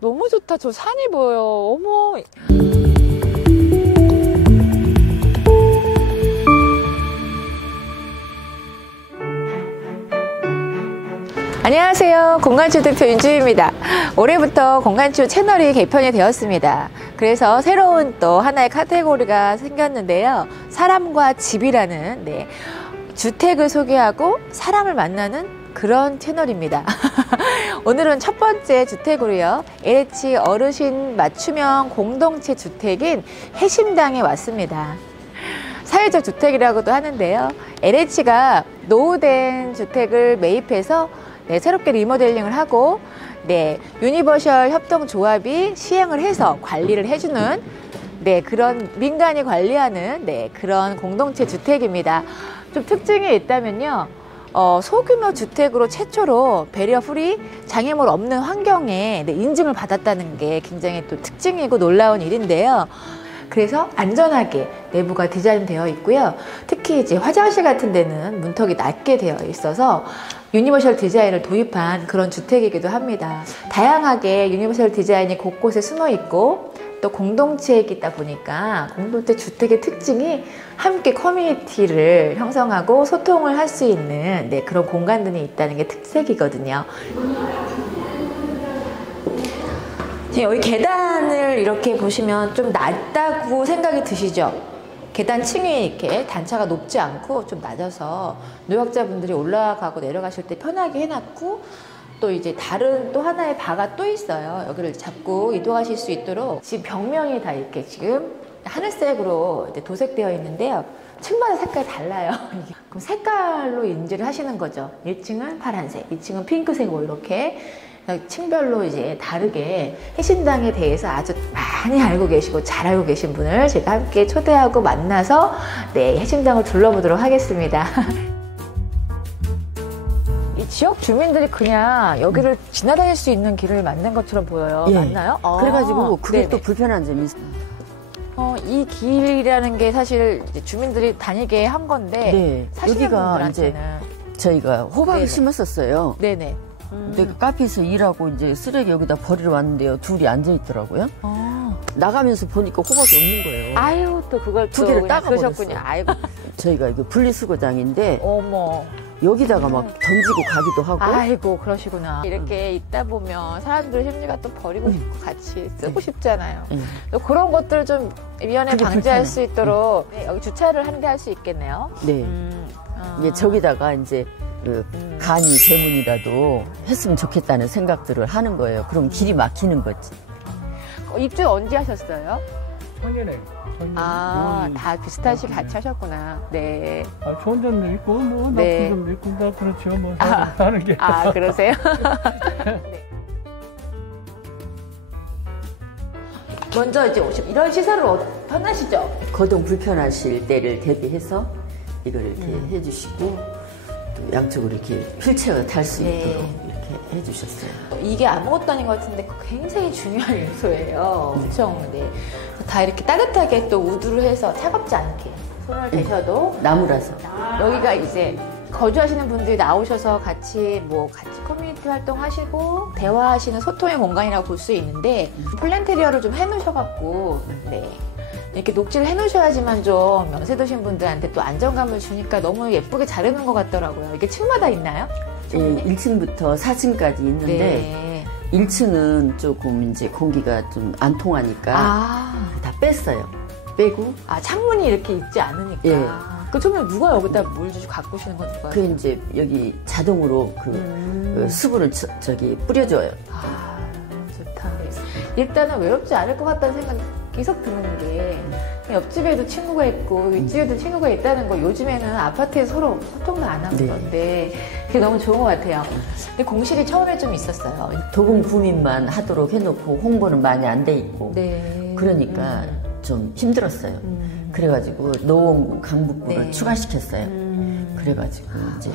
너무 좋다. 저 산이 보여. 어머. 안녕하세요. 공간추 대표 윤주입니다. 올해부터 공간추 채널이 개편이 되었습니다. 그래서 새로운 또 하나의 카테고리가 생겼는데요. 사람과 집이라는 주택을 소개하고 사람을 만나는 그런 채널입니다. 오늘은 첫 번째 주택으로요. LH 어르신 맞춤형 공동체 주택인 해심당에 왔습니다. 사회적 주택이라고도 하는데요. LH가 노후된 주택을 매입해서 새롭게 리모델링을 하고 유니버셜 협동조합이 시행을 해서 관리를 해주는 그런 민간이 관리하는 그런 공동체 주택입니다. 좀 특징이 있다면요. 소규모 주택으로 최초로 배리어 프리 장애물 없는 환경에 인증을 받았다는 게 굉장히 또 특징이고 놀라운 일인데요. 그래서 안전하게 내부가 디자인되어 있고요. 특히 이제 화장실 같은 데는 문턱이 낮게 되어 있어서 유니버셜 디자인을 도입한 그런 주택이기도 합니다. 다양하게 유니버셜 디자인이 곳곳에 숨어 있고 또 공동체이다 보니까 공동체 주택의 특징이 함께 커뮤니티를 형성하고 소통을 할 수 있는 그런 공간들이 있다는 게 특색이거든요. 여기 계단을 이렇게 보시면 좀 낮다고 생각이 드시죠? 계단 층이 이렇게 단차가 높지 않고 좀 낮아서 노약자분들이 올라가고 내려가실 때 편하게 해놨고, 또 이제 다른 또 하나의 바가 또 있어요. 여기를 잡고 이동하실 수 있도록 지금 벽면이 다 이렇게 지금 하늘색으로 이제 도색되어 있는데요. 층마다 색깔이 달라요. 그럼 색깔로 인지를 하시는 거죠. 1층은 파란색, 2층은 핑크색, 뭐 이렇게 층별로 이제 다르게 해신당에 대해서 아주 많이 알고 계시고 잘 알고 계신 분을 제가 함께 초대하고 만나서 해신당을 둘러보도록 하겠습니다. 이 지역 주민들이 그냥 여기를 지나다닐 수 있는 길을 만든 것처럼 보여요. 예. 맞나요? 그래가지고 그게 네네. 또 불편한 점이 있어요. 이 길이라는 게 사실 이제 주민들이 다니게 한 건데 사시는 여기가 분들한테는 이제 저희가 호박을 네네. 심었었어요. 네네. 내가 카페에서 일하고 이제 쓰레기 여기다 버리러 왔는데요. 둘이 앉아 있더라고요. 나가면서 보니까 호박이 없는 거예요. 아유, 또 그걸 두 개를 따가버렸어요. 그러셨군요. 아이고. 저희가 이거 분리수거장인데 어머. 여기다가 막 던지고 가기도 하고. 아이고, 그러시구나. 이렇게 있다 보면 사람들 심리가 또 버리고 싶고 같이 쓰고 싶잖아요. 또 그런 것들을 좀 미연에 방지할 불편해요. 수 있도록 여기 주차를 한 대 할 수 있겠네요. 네. 이게 저기다가 이제 그 간이 대문이라도 했으면 좋겠다는 생각들을 하는 거예요. 그럼 길이 막히는 거지. 입주 언제 하셨어요? 작년에. 다 비슷하시 같이 하셨구나. 네. 좋은 점도 있고, 뭐, 나쁜 네. 점도 있고, 다 그렇죠. 뭐, 사는 게. 그러세요? 네. 먼저 이제 이런 시설을 편하시죠? 거동 불편하실 때를 대비해서 이걸 이렇게 해주시고 또 양쪽으로 이렇게 휠체어 탈 수 있도록 이렇게 해주셨어요. 이게 아무것도 아닌 것 같은데 굉장히 중요한 요소예요. 엄청. 다 이렇게 따뜻하게 또 우드로 해서 차갑지 않게 손을 대셔도 나무라서. 여기가 이제 거주하시는 분들이 나오셔서 같이 커뮤니티 활동하시고 대화하시는 소통의 공간이라고 볼 수 있는데 플랜테리어를 좀 해놓으셔갖고 이렇게 녹지를 해놓으셔야지만 좀 연세 드신 분들한테 또 안정감을 주니까 너무 예쁘게 잘 해놓은 것 같더라고요. 이게 층마다 있나요? 예, 1층부터 4층까지 있는데 1층은 조금 이제 공기가 좀 안 통하니까 다 뺐어요. 빼고 창문이 이렇게 있지 않으니까. 예. 그러면 누가 여기다 물 주시고 가꾸시는 건 누가? 그 이제 여기 자동으로 그 수분을 저기 뿌려줘요. 좋다. 일단은 외롭지 않을 것 같다는 생각이 계속 드는 게 옆집에도 친구가 있고 윗집에도 친구가 있다는 거 요즘에는 아파트에서 서로 소통도 안 하는 건데 그게 너무 좋은 것 같아요. 근데 공실이 처음에 좀 있었어요. 도금 구민만 하도록 해놓고 홍보는 많이 안 돼 있고 그러니까 좀 힘들었어요. 그래가지고 노원구, 강북구를 추가시켰어요. 그래가지고 이제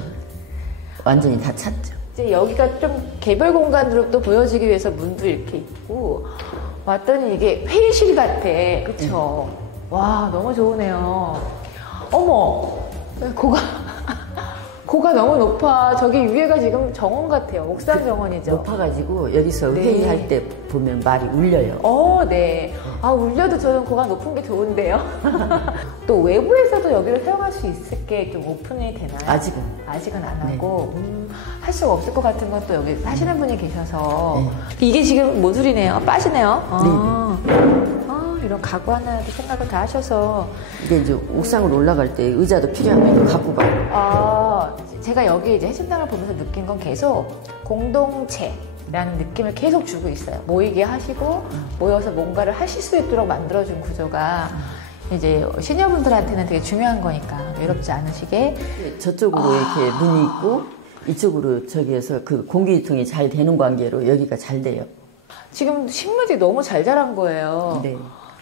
완전히 다 찼죠. 이제 여기가 좀 개별 공간으로 또 보여지기 위해서 문도 이렇게 있고 왔더니 이게 회의실 같아. 그쵸? 와, 너무 좋으네요. 어머, 고가 너무 높아. 저기 위에가 지금 정원 같아요. 옥상 정원이죠. 높아가지고 여기서 네. 회의할 때 보면 말이 울려요. 네. 아, 울려도 저는 고가 높은 게 좋은데요. 또 외부에서도 여기를 사용할 수 있게 좀 오픈이 되나요? 아직은 안 하고 할 수가 없을 것 같은 건 또 여기 사시는 분이 계셔서 이게 지금 모듈이네요. 빠지네요. 이런 가구 하나도 생각을 다 하셔서 이게 이제 옥상으로 올라갈 때 의자도 필요하면 갖고 가요. 제가 여기 이제 해신당을 보면서 느낀 건 계속 공동체라는 느낌을 계속 주고 있어요. 모이게 하시고 모여서 뭔가를 하실 수 있도록 만들어준 구조가 이제 시니어분들한테는 되게 중요한 거니까 외롭지 않으시게. 저쪽으로 이렇게 문이 있고 이쪽으로 저기에서 그 공기유통이 잘 되는 관계로 여기가 잘 돼요. 지금 식물들이 너무 잘 자란 거예요. 네.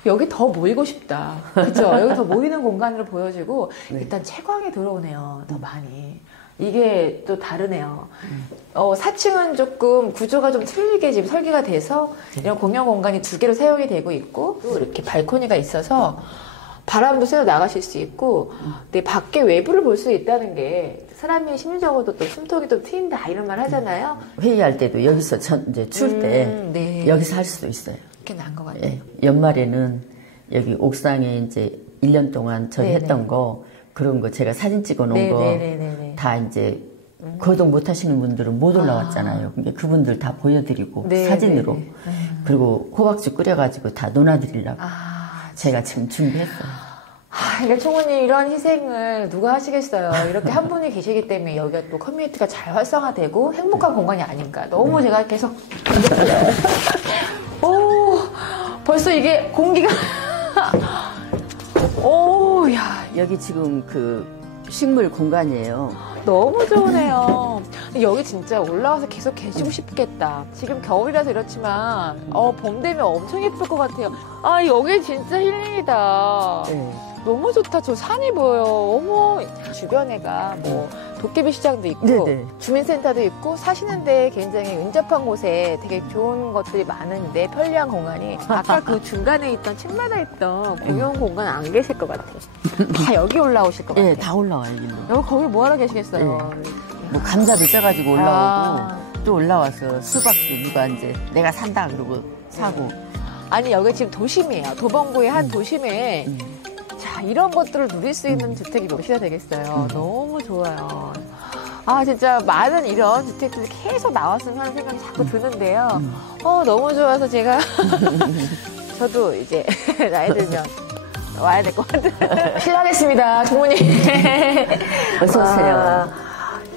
여기 더 모이고 싶다. 그죠? 여기 더 모이는 공간으로 보여지고 일단 채광이 들어오네요. 더 많이. 이게 또 다르네요. 4층은 조금 구조가 좀 틀리게 지금 설계가 돼서 이런 공용 공간이 2개로 사용이 되고 있고 또 이렇게 발코니가 있어서 바람도 쐬서 나가실 수 있고 근데 밖에 외부를 볼 수 있다는 게 사람이 심리적으로도 또 숨통이 좀 트인다 이런 말 하잖아요. 회의할 때도 여기서 이제 추울 때 네. 여기서 할 수도 있어요. 그게 나은 것 같아요. 예, 연말에는 여기 옥상에 이제 1년 동안 저기 했던 거 그런 거 제가 사진 찍어 놓은 거 다 이제 거동 못 하시는 분들은 못 올라왔잖아요. 그러니까 그분들 다 보여드리고 사진으로 그리고 호박죽 끓여가지고 다 논아드리려고 제가 지금 준비했어요. 그러니까 총무님 이런 희생을 누가 하시겠어요. 이렇게 한 분이 계시기 때문에 여기가 또 커뮤니티가 잘 활성화되고 행복한 공간이 아닌가. 너무 제가 계속 벌써 이게 공기가 야 여기 지금 그 식물 공간이에요. 너무 좋으네요. 여기 진짜 올라와서 계속 계시고 싶겠다. 지금 겨울이라서 이렇지만 봄 되면 엄청 예쁠 것 같아요. 여기 진짜 힐링이다. 네. 너무 좋다. 저 산이 보여요. 어머, 주변에가 뭐 도깨비 시장도 있고 네네. 주민센터도 있고 사시는데 굉장히 인접한 곳에 되게 좋은 것들이 많은데 편리한 공간이 아까 그 중간에 있던 층마다 있던 공용 공간 안 계실 것 같아요. 다 여기 올라오실 것 같아요. 네, 다 올라와요. 여기는. 여기 거기 뭐하러 계시겠어요? 뭐 감자도 쪄가지고 올라오고 또 올라와서 수박도 누가 이제 내가 산다 그러고 사고. 아니 여기 지금 도심이에요. 도봉구의 한 도심에 자 이런 것들을 누릴 수 있는 주택이 몇이나 되겠어요. 너무 좋아요. 진짜 많은 이런 주택들이 계속 나왔으면 하는 생각이 자꾸 드는데요. 너무 좋아서 제가 저도 이제 나이 들면 와야 될 것 같아요. 실례하겠습니다, 총무님. 어서 오세요.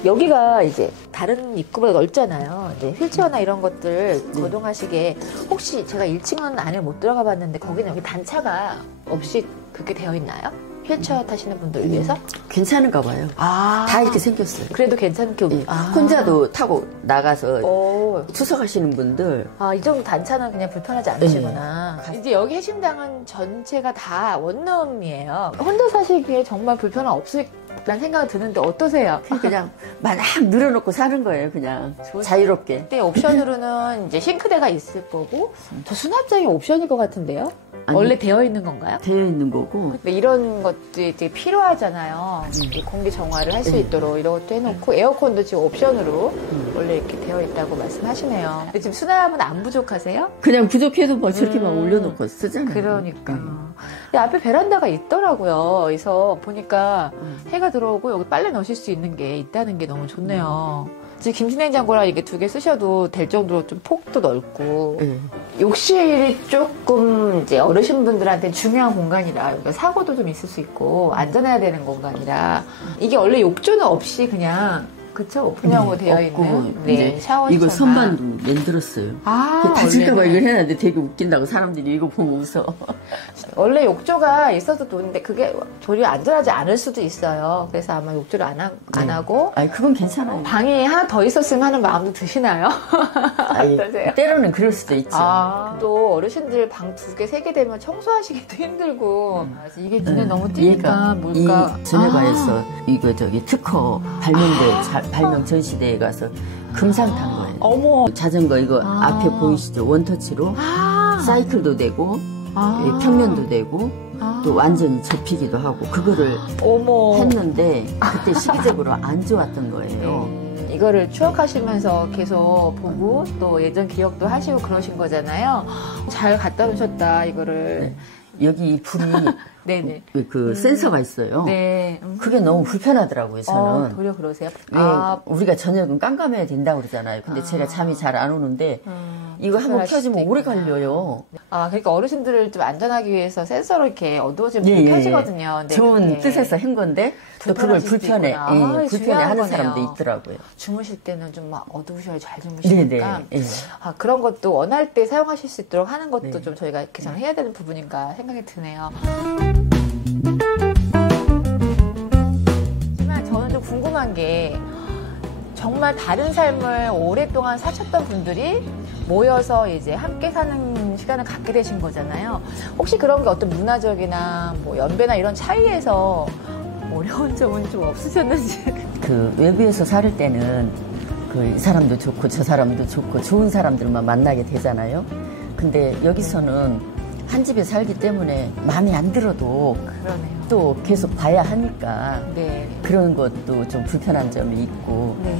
여기가 이제 다른 입구보다 넓잖아요. 이제 휠체어나 이런 것들 거동하시게 혹시 제가 1층은 안에 못 들어가 봤는데 거기는 여기 단차가 없이 그렇게 되어 있나요? 휠체어 타시는 분들 위해서? 괜찮은가 봐요. 다 이렇게 생겼어요. 그래도 괜찮게 혼자도 타고 나가서 투석하시는 분들. 이 정도 단차는 그냥 불편하지 않으시구나. 이제 여기 해신당은 전체가 다 원룸이에요. 혼자 사시기에 정말 불편함 없을 난 생각이 드는데 어떠세요? 그냥 마냥 늘어놓고 사는 거예요, 그냥. 자유롭게. 그때 옵션으로는 이제 싱크대가 있을 거고, 저 수납장이 옵션일 것 같은데요? 아니, 원래 되어 있는 건가요? 되어 있는 거고. 이런 것들이 되게 필요하잖아요. 이 공기 정화를 할 수 있도록 이런 것도 해놓고, 에어컨도 지금 옵션으로 원래 이렇게 되어 있다고 말씀하시네요. 근데 지금 수납은 안 부족하세요? 그냥 부족해도 뭐 저렇게 막 올려놓고 쓰잖아요. 그러니까. 앞에 베란다가 있더라고요. 그래서 보니까 해가 들어오고 여기 빨래 넣으실 수 있는 게 있다는 게 너무 좋네요. 지금 김치냉장고랑 이게 2개 쓰셔도 될 정도로 좀 폭도 넓고 욕실이 조금 이제 어르신분들한테 중요한 공간이라 그러니까 사고도 좀 있을 수 있고 안전해야 되는 공간이라 이게 원래 욕조는 없이 그냥 그쵸? 오픈형으로 되어 있는 샤워실만 이거 선반도 만들었어요. 다칠까봐 이걸 해놨는데 되게 웃긴다고 사람들이 이거 보고 웃어. 원래 욕조가 있어도 좋은데 그게 도리어 안전하지 않을 수도 있어요. 그래서 아마 욕조를 안 하고 아니 그건 괜찮아요. 방이 하나 더 있었으면 하는 마음도 드시나요? 어떠세요? 때로는 그럴 수도 있죠. 또 어르신들 방 2개, 3개 되면 청소하시기도 힘들고 이게 눈에 너무 띄니까 뭘까? 이 제네바에서 이거 저기 특허 발명 전시대에 가서 금상 탄 거예요. 어머. 자전거 이거 앞에 보이시죠? 원터치로 사이클도 되고 평면도 되고 또 완전히 접히기도 하고 그거를 어머. 했는데 그때 시기적으로 안 좋았던 거예요. 이거를 추억하시면서 계속 보고 또 예전 기억도 하시고 그러신 거잖아요. 잘 갖다 놓으셨다 이거를. 네. 여기 불이 네네. 그 센서가 있어요. 네. 그게 너무 불편하더라고요, 저는. 도리어 그러세요? 네, 우리가 저녁은 깜깜해야 된다고 그러잖아요. 근데 제가 잠이 잘 안 오는데 이거 한번 켜지면 오래 걸려요. 그러니까 어르신들을 좀 안전하기 위해서 센서로 이렇게 어두워지면 불이 켜지거든요. 네, 좋은 뜻에서 한 건데 또 그걸 불편해 하는 거네요. 사람도 있더라고요. 주무실 때는 좀 막 어두우셔야 잘 주무시니까 네네. 그런 것도 원할 때 사용하실 수 있도록 하는 것도 네. 좀 저희가 개선을 해야 되는 부분인가 생각이 드네요. 하지만 저는 좀 궁금한 게 정말 다른 삶을 오랫동안 사셨던 분들이 모여서 이제 함께 사는 시간을 갖게 되신 거잖아요. 혹시 그런 게 어떤 문화적이나 뭐 연배나 이런 차이에서 어려운 점은 좀 없으셨는지. 그 외부에서 살 때는 그 이 사람도 좋고 저 사람도 좋고 좋은 사람들만 만나게 되잖아요. 근데 여기서는 한 집에 살기 때문에 마음에 안 들어도 그러네요. 또 계속 봐야 하니까 네. 그런 것도 좀 불편한 점이 있고 네.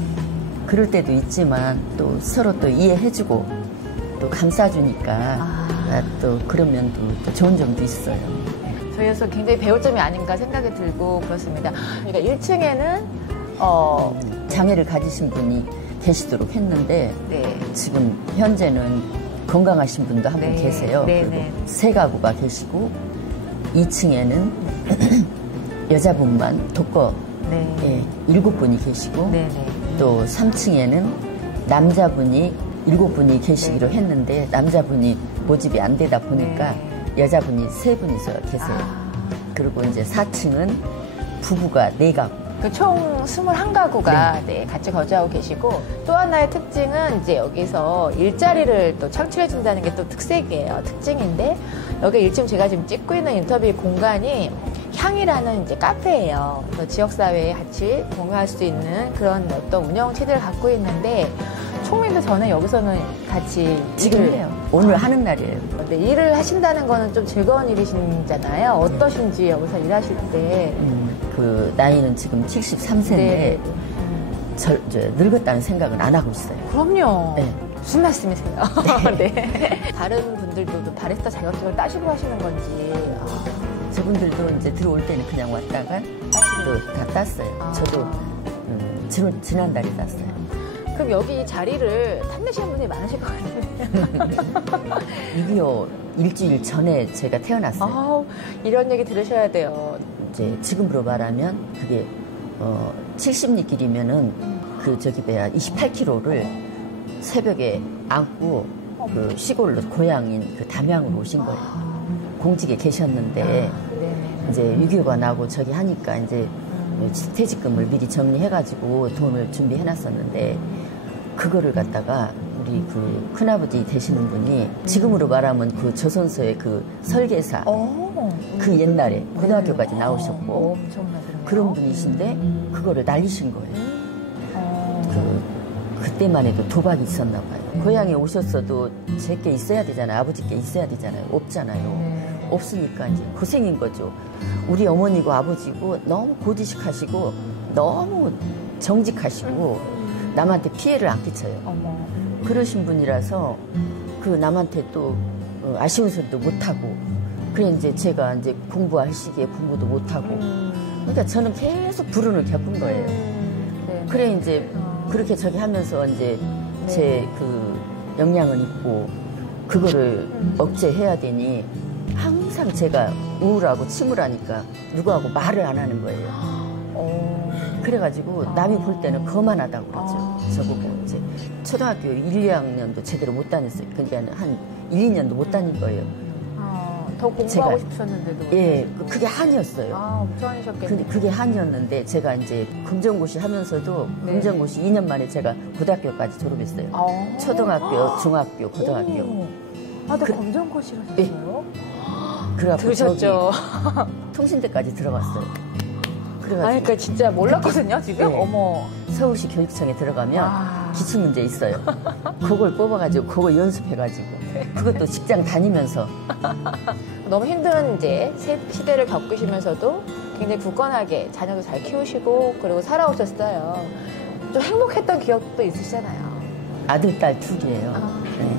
그럴 때도 있지만 또 서로 또 이해해주고 또 감싸주니까 또 그런 면도 또 좋은 점도 있어요. 저희에서 굉장히 배울 점이 아닌가 생각이 들고 그렇습니다. 그러니까 1층에는 장애를 가지신 분이 계시도록 했는데 네. 지금 현재는 건강하신 분도 한 분 네. 계세요. 네, 그리고 네. 세 가구가 계시고 2층에는 여자분만 독거 네. 7분이 계시고 네, 네. 또 3층에는 남자분이 7분이 계시기로 했는데 남자분이 모집이 안 되다 보니까 여자분이 3분이서 계세요. 그리고 이제 4층은 부부가 4가구. 총 21가구가 네, 같이 거주하고 계시고 또 하나의 특징은 이제 여기서 일자리를 또 창출해준다는 게 또 특색이에요. 특징인데 여기 1층 제가 지금 찍고 있는 인터뷰 공간이 향이라는 이제 카페예요. 지역사회에 같이 공유할 수 있는 그런 어떤 운영체제를 갖고 있는데 총님도 전에 여기서는 같이 지금 해요. 오늘 하는 날이에요. 네, 일을 하신다는 거는 좀 즐거운 일이시잖아요. 어떠신지 여기서 일하실 때. 그 나이는 지금 73세인데 네. 저 늙었다는 생각은 안 하고 있어요. 그럼요. 네. 무슨 말씀이세요? 네. 다른 분들도 또 바리스타 자격증을 따시고 하시는 건지. 저분들도 이제 들어올 때는 그냥 왔다가 또 다 땄어요. 저도 지난달에 땄어요. 그럼 여기 자리를 탐내시는 분들이 많으실 것 같은데요. 6.25 일주일 전에 제가 태어났어요. 이런 얘기 들으셔야 돼요. 이제 지금으로 말하면 그게 70리길이면은 그 저기 뭐야 28km를 새벽에 안고 그 시골로 고향인 그 담양으로 오신 거예요. 공직에 계셨는데 이제 6.25가 나고 저기 하니까 이제 퇴직금을 미리 정리해가지고 돈을 준비해놨었는데 그거를 갖다가 우리 그 큰아버지 되시는 분이 지금으로 말하면 그 조선소의 그 설계사 그 옛날에 고등학교까지 나오셨고 그런 분이신데 그거를 날리신 거예요. 그때만 해도 도박이 있었나 봐요. 고향에 오셨어도 제게 있어야 되잖아요. 아버지께 있어야 되잖아요. 없잖아요. 없으니까 이제 고생인 거죠. 우리 어머니고 아버지고 너무 고지식하시고 너무 정직하시고 남한테 피해를 안 끼쳐요. 그러신 분이라서 그 남한테 또 아쉬운 소리도 못하고 그래 이제 제가 이제 공부할 시기에 공부도 못하고 그러니까 저는 계속 불운을 겪은 거예요. 그래 이제 그렇게 저기 하면서 이제 제 그 역량은 있고 그거를 억제해야 되니 항상 제가 우울하고 침울하니까 누구하고 말을 안 하는 거예요. 그래가지고 남이 볼 때는 거만하다고 그러죠. 저보고 이제 초등학교 1, 2학년도 제대로 못 다녔어요. 그러니까 한 1, 2년도 못 다닐 거예요. 더 공부하고 싶으셨는데도. 예, 그게 한이었어요. 엄청 하셨겠네요. 근데 그게 한이었는데 제가 이제 금정고시 하면서도 금정고시 2년 만에 제가 고등학교까지 졸업했어요. 초등학교, 중학교, 고등학교. 또 검정고시를 하셨어요? 그래갖고 들으셨죠? 통신대까지 들어갔어요. 그러니까 진짜 몰랐거든요, 지금? 네. 어머. 서울시 교육청에 들어가면 기출문제 있어요. 그걸 뽑아가지고 그거 연습해가지고 그것도 직장 다니면서 너무 힘든 이제 시대를 겪으시면서도 굉장히 굳건하게 자녀도 잘 키우시고 그리고 살아오셨어요. 좀 행복했던 기억도 있으시잖아요. 아들, 딸 둘이에요. 네.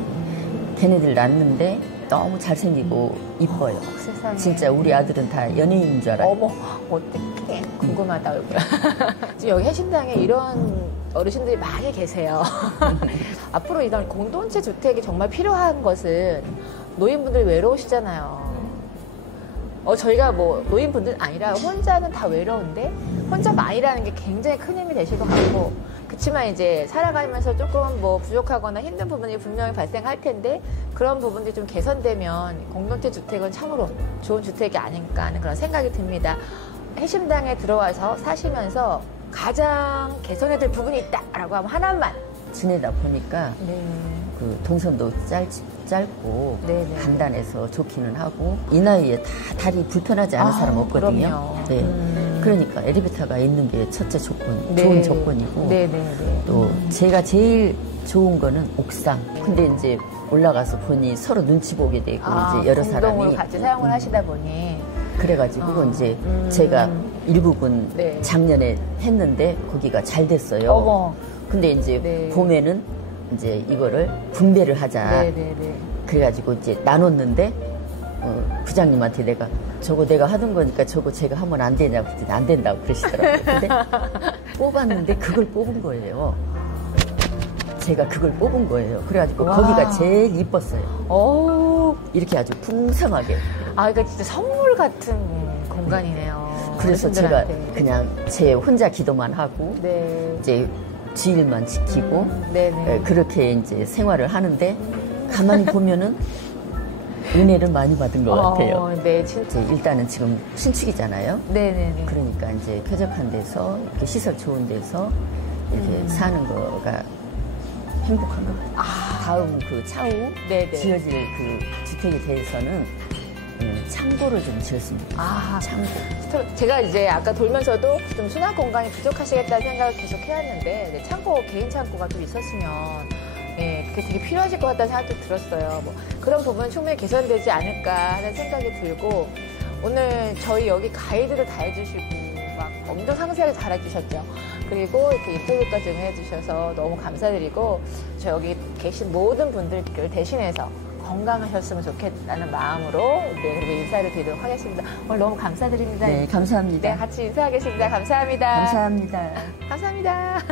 걔네들 낳는데 너무 잘생기고 이뻐요. 세상에. 진짜 우리 아들은 다 연예인인 줄 알아요. 어머, 어떡해. 궁금하다, 얼굴. 지금 여기 해신당에 이런 어르신들이 많이 계세요. 앞으로 이런 공동체 주택이 정말 필요한 것은 노인분들이 외로우시잖아요. 저희가 뭐 노인분들 아니라 혼자는 다 외로운데 혼자만이라는 게 굉장히 큰 힘이 되실 것 같고 그렇지만 이제 살아가면서 조금 뭐 부족하거나 힘든 부분이 분명히 발생할 텐데 그런 부분들이 좀 개선되면 공동체 주택은 참으로 좋은 주택이 아닌가 하는 그런 생각이 듭니다. 해심당에 들어와서 사시면서 가장 개선해야 될 부분이 있다라고 하면 하나만. 지내다 보니까 그 동선도 짧고 네네. 간단해서 좋기는 하고 이 나이에 다 다리 불편하지 않은 사람 없거든요. 그럼요. 네. 그러니까 엘리베이터가 있는 게 첫째 조건, 네. 좋은 조건이고 네네네. 또 제가 제일 좋은 거는 옥상. 근데 이제 올라가서 보니 서로 눈치 보게 되고 이제 여러 공동으로 사람이 같이 사용을 하시다 보니 그래가지고 이제 제가 일부분 네. 작년에 했는데 거기가 잘 됐어요. 어머. 근데 이제 네. 봄에는 이제 이거를 분배를 하자. 네네네. 그래가지고 이제 나눴는데 부장님한테 저거 내가 하던 거니까 저거 제가 하면 안 되냐고 그랬더니 안 된다고 그러시더라고요. 근데 뽑았는데 그걸 뽑은 거예요. 제가 그걸 뽑은 거예요. 그래가지고 와. 거기가 제일 이뻤어요. 오. 이렇게 아주 풍성하게. 그러니까 진짜 선물 같은 공간이네요. 그래서 제가 어르신들한테. 그냥 제 혼자 기도만 하고 네. 이제 주일만 지키고 네네. 그렇게 이제 생활을 하는데 가만히 보면은 은혜를 많이 받은 것 같아요. 네, 진짜. 이제 일단은 지금 신축이잖아요. 네네네. 그러니까 이제 쾌적한 데서 이렇게 시설 좋은 데서 이렇게 사는 거가 행복한 것 같아요. 다음 그 차후 네네. 지어질 그 주택에 대해서는 창고를 좀 지었습니다. 창고. 제가 이제 아까 돌면서도 좀 수납 공간이 부족하시겠다는 생각을 계속 해왔는데 네, 창고, 개인 창고가 좀 있었으면 그게 되게 필요하실 것 같다는 생각도 들었어요. 뭐 그런 부분은 충분히 개선되지 않을까 하는 생각이 들고 오늘 저희 여기 가이드도 다 해주시고 막 엄청 상세하게 잘 해주셨죠. 그리고 이렇게 인터뷰까지 해주셔서 너무 감사드리고 저 여기 계신 모든 분들을 대신해서 건강하셨으면 좋겠다는 마음으로 그리고 인사를 드리도록 하겠습니다. 오늘 너무 감사드립니다. 네, 감사합니다. 네, 같이 인사하겠습니다. 감사합니다. 감사합니다. 감사합니다.